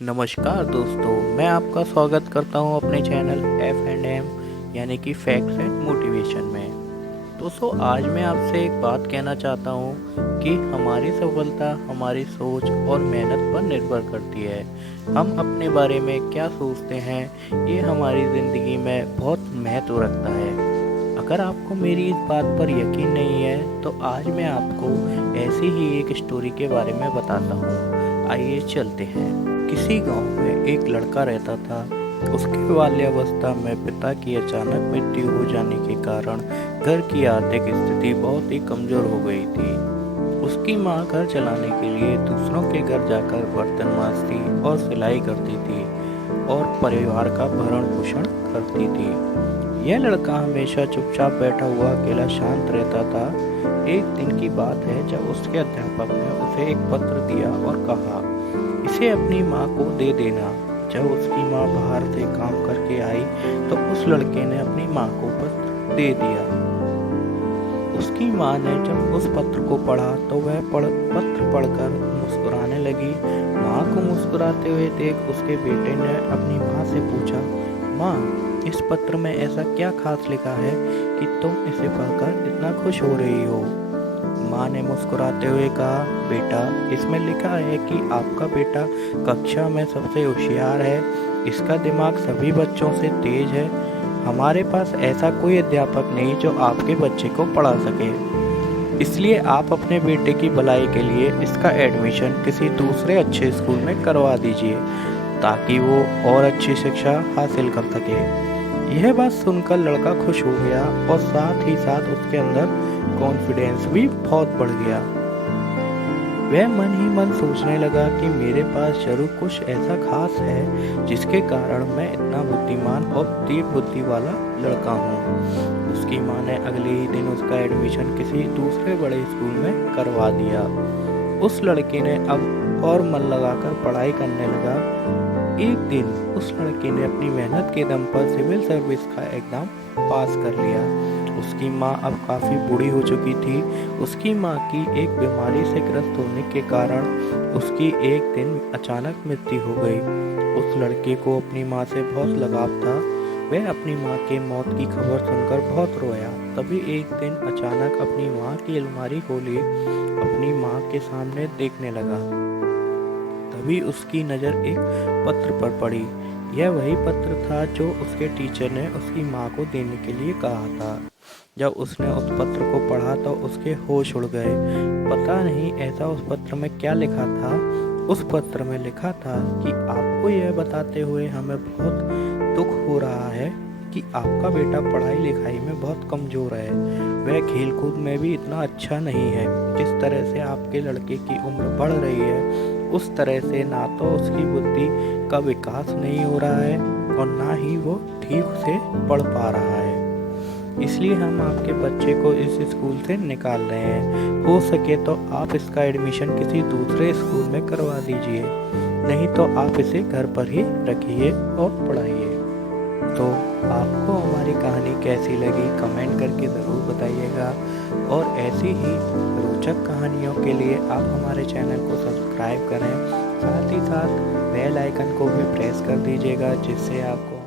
नमस्कार दोस्तों, मैं आपका स्वागत करता हूं अपने चैनल F&M यानी कि फैक्ट्स एंड मोटिवेशन में। दोस्तों, आज मैं आपसे एक बात कहना चाहता हूं कि हमारी सफलता हमारी सोच और मेहनत पर निर्भर करती है। हम अपने बारे में क्या सोचते हैं, ये हमारी ज़िंदगी में बहुत महत्व रखता है। अगर आपको मेरी इस बात पर यकीन नहीं है तो आज मैं आपको ऐसी ही एक स्टोरी के बारे में बताता हूँ। आइए चलते हैं। किसी गांव में एक लड़का रहता था। उसकी बाल्यावस्था में पिता की अचानक मृत्यु हो जाने के कारण घर की आर्थिक स्थिति बहुत ही कमजोर हो गई थी। उसकी माँ घर चलाने के लिए दूसरों के घर जाकर बर्तन मांजती और सिलाई करती थी और परिवार का भरण पोषण करती थी। यह लड़का हमेशा चुपचाप बैठा हुआ अकेला शांत रहता था। एक दिन की बात है जब उसके अध्यापक ने उसे एक पत्र दिया और कहा, इसे अपनी माँ को दे देना। जब उसकी माँ बाहर से काम करके आई तो उस लड़के ने अपनी माँ को पत्र दे दिया। उसकी माँ ने जब उस पत्र को पढ़ा तो वह पत्र पढ़कर मुस्कुराने लगी। माँ को मुस्कुराते हुए देख उसके बेटे ने अपनी माँ से पूछा, माँ, इस पत्र में ऐसा क्या खास लिखा है कि तुम इसे पढ़कर इतना खुश हो रही हो? माँ ने मुस्कुराते हुए कहा, बेटा, इसमें लिखा है कि आपका बेटा कक्षा में सबसे होशियार है। इसका दिमाग सभी बच्चों से तेज है। हमारे पास ऐसा कोई अध्यापक नहीं जो आपके बच्चे को पढ़ा सके। इसलिए आप अपने बेटे की भलाई के लिए इसका एडमिशन किसी दूसरे अच्छे स्कूल में करवा दीजिए ताकि वो और अच्छी शिक्षा हासिल कर सके। यह बात सुनकर लड़का खुश हो गया और साथ ही साथ उसके अंदर कॉन्फिडेंस भी बहुत बढ़ गया। वह मन ही मन सोचने लगा कि मेरे पास जरूर कुछ ऐसा खास है जिसके कारण मैं इतना बुद्धिमान और तेज बुद्धि वाला लड़का हूँ। उसकी माँ ने अगले ही दिन उसका एडमिशन किसी दूसरे बड़े स्कूल में करवा दिया। उस लड़के ने अब और मन लगाकर पढ़ाई करने लगा। एक दिन उस लड़के ने अपनी मेहनत के दम पर सिविल सर्विस का एग्जाम पास कर लिया। उसकी माँ अब काफ़ी बूढ़ी हो चुकी थी। उसकी माँ की एक बीमारी से ग्रस्त होने के कारण उसकी एक दिन अचानक मृत्यु हो गई। उस लड़के को अपनी माँ से बहुत लगाव था। वह अपनी माँ के मौत की खबर सुनकर बहुत रोया। तभी एक दिन अचानक अपनी माँ की अलमारी खोली अपनी माँ के सामने देखने लगा। तभी उसकी नज़र एक पत्र पर पड़ी। यह वही पत्र था जो उसके टीचर ने उसकी माँ को देने के लिए कहा था। जब उसने उस पत्र को पढ़ा तो उसके होश उड़ गए। पता नहीं ऐसा उस पत्र में क्या लिखा था। उस पत्र में लिखा था कि आपको यह बताते हुए हमें बहुत दुख हो रहा है कि आपका बेटा पढ़ाई लिखाई में बहुत कमज़ोर है। वह खेल कूद में भी इतना अच्छा नहीं है। जिस तरह से आपके लड़के की उम्र बढ़ रही है उस तरह से ना तो उसकी बुद्धि का विकास नहीं हो रहा है और ना ही वो ठीक से पढ़ पा रहा है। इसलिए हम आपके बच्चे को इस स्कूल से निकाल रहे हैं। हो सके तो आप इसका एडमिशन किसी दूसरे स्कूल में करवा दीजिए, नहीं तो आप इसे घर पर ही रखिए और पढ़ाइए। तो आपको हमारी कहानी कैसी लगी कमेंट करके ज़रूर बताइएगा और ऐसी ही रोचक कहानियों के लिए आप हमारे चैनल को सब्सक्राइब करें। साथ ही साथ बेल आइकन को भी प्रेस कर दीजिएगा जिससे आपको